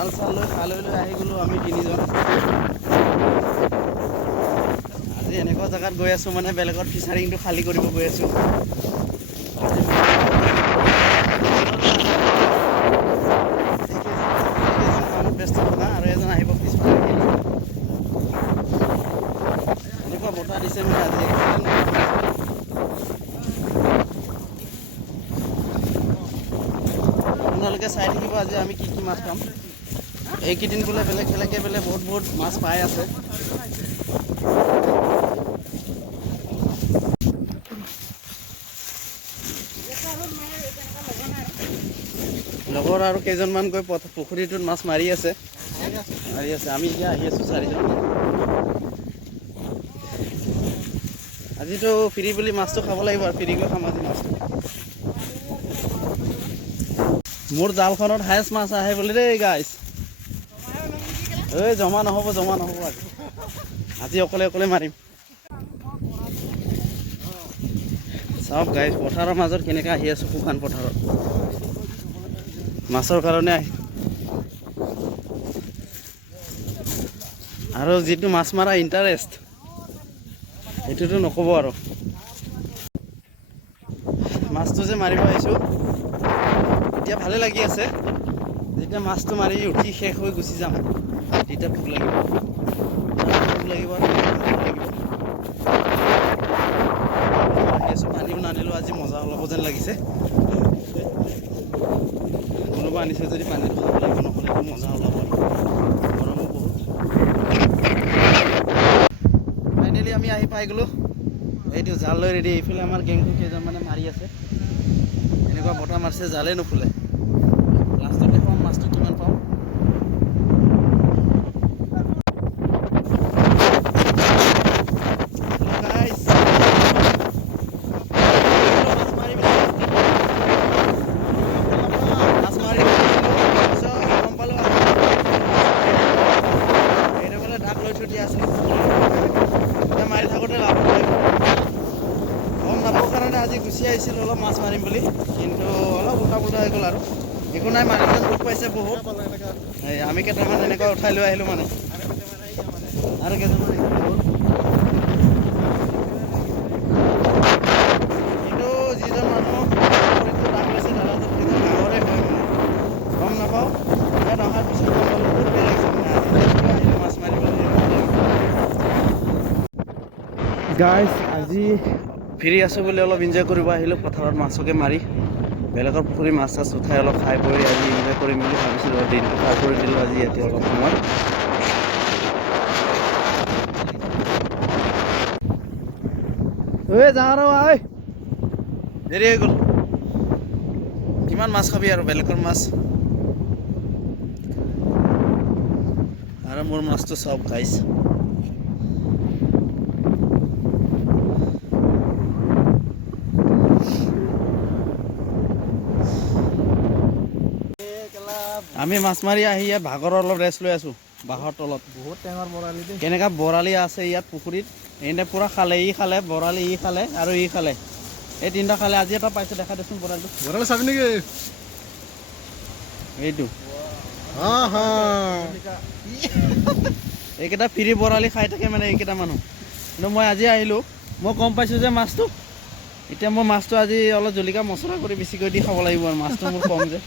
জাল চাল লৈ খালৈ লৈ আহি গ'লোঁ আমি তিনিজন। আজি এনেকুৱা জেগাত গৈ আছোঁ মানে বেলেগত ফিচাৰিংটো খালী কৰিব গৈ আছোঁ। কামত ব্যস্ত থকা আৰু এজন আহিব পিছফালে। এনেকুৱা বতাহ দিছে মানে আজি আপোনালোকে চাই থাকিব আজি আমি কি কি মাছ পাম। এইকেইদিন বোলে বেলেগ বহুত মাছ পাই আছে। লগৰ আৰু কেইজনমান গৈ পুখুৰীটোত মাছ মাৰি আছে। আমি এতিয়া আহি আছোঁ 4জন। আজিতো ফ্ৰী বুলি মাছটো খাব লাগিব আৰু ফ্ৰী গৈ খাম আজি মাছটো। মোৰ জালখনত হায়েষ্ট মাছ আহে বুলি দেই গাইছ। এই জমা নহ'ব আজি অকলে মাৰিম। চাওক গাইছ পথাৰৰ মাজত কেনেকৈ আহি আছোঁ শুকান পথাৰত মাছৰ কাৰণে আৰু যিটো মাছ মৰা ইণ্টাৰেষ্ট সেইটোতো নক'ব আৰু। মাছটো যে মাৰিব আহিছোঁ এতিয়া ভালে লাগি আছে। যেতিয়া মাছটো মাৰি উঠি শেষ হৈ গুচি যাম তেতিয়া ভোক লাগিব পানীও নানিলোঁ আজি মজা ওলাব যেন লাগিছে। কোনোবা আনিছে যদি পানীটো খাব লাগিব নহ'লেতো মজা ওলাব আৰু গৰমো বহুত। ফাইনেলি আমি আহি পাই গ'লোঁ। এইটো জাল লৈ ৰেডি। এইফালে আমাৰ গেংটো কেইজনমানে মাৰি আছে। এনেকুৱা বতাহ মাৰিছে জালেই নুফুলে। লাষ্টতে কম মাছটো কিমান পাওঁ। মাৰি থাকোঁতে লাভ নহয়। গম নাপাওঁ কাৰণে আজি গুচি আহিছিলোঁ অলপ মাছ মাৰিম বুলি, কিন্তু অলপ উল্টা পুল্টা হৈ গ'ল আৰু একো নাই। মানুহজন দুখ পাইছে বহুত। আমি কেইটামান এনেকুৱা উঠাই লৈ আহিলোঁ মানে আৰু কেইজনমান কিন্তু যিজন মানুহ দাম লৈছে দাদাজন কিন্তু ডাঙৰে হয় মানে গম নাপাওঁ। ইয়াত অহাৰ পিছত গম পালোঁ বহুত বেয়া লাগিছে মানে আহিলোঁ মাছ মাৰিবলৈ। গাইছ আজি ফ্ৰী আছোঁ বুলি অলপ এনজয় কৰিব আহিলোঁ পথাৰত মাছকে মাৰি। বেলেগৰ পুখুৰী মাছ চাছ উঠাই অলপ খাই বৈ আজি এনজয় কৰিম বুলি ভাবিছিলোঁ আৰু দিনটো পাৰ কৰি দিলোঁ আজি ইয়াতে অলপ সময়। যাওঁ আৰু দেৰি হৈ গ'ল। কিমান মাছ খাবি আৰু বেলেগৰ মাছ। আৰু মোৰ মাছটো চাওক গাইছ। আমি মাছ মাৰি আহি ইয়াত ভাগৰৰ অলপ ৰেষ্ট লৈ আছোঁ বাঁহৰ তলত। বহুত টেঙৰ বৰালি দেই। কেনেকুৱা বৰালি আছে ইয়াত পুখুৰীত। এনে পূৰা খালে, ই খালে বৰালি, ই খালে আৰু ই খালে। এই তিনিটা খালে। আজি এটা পাইছে, দেখা দেচোন বৰালিটো। বৰালি চাবি নেকি? এইটো এইকেইটা ফ্ৰী বৰালি খাই থাকে মানে এইকেইটা মানুহ। কিন্তু মই আজি আহিলোঁ, মই গম পাইছোঁ যে মাছটো এতিয়া মই মাছটো আজি অলপ জলকীয়া মছলা কৰি বেছিকৈ দি খাব লাগিব আৰু মাছটো মোৰ কম যে।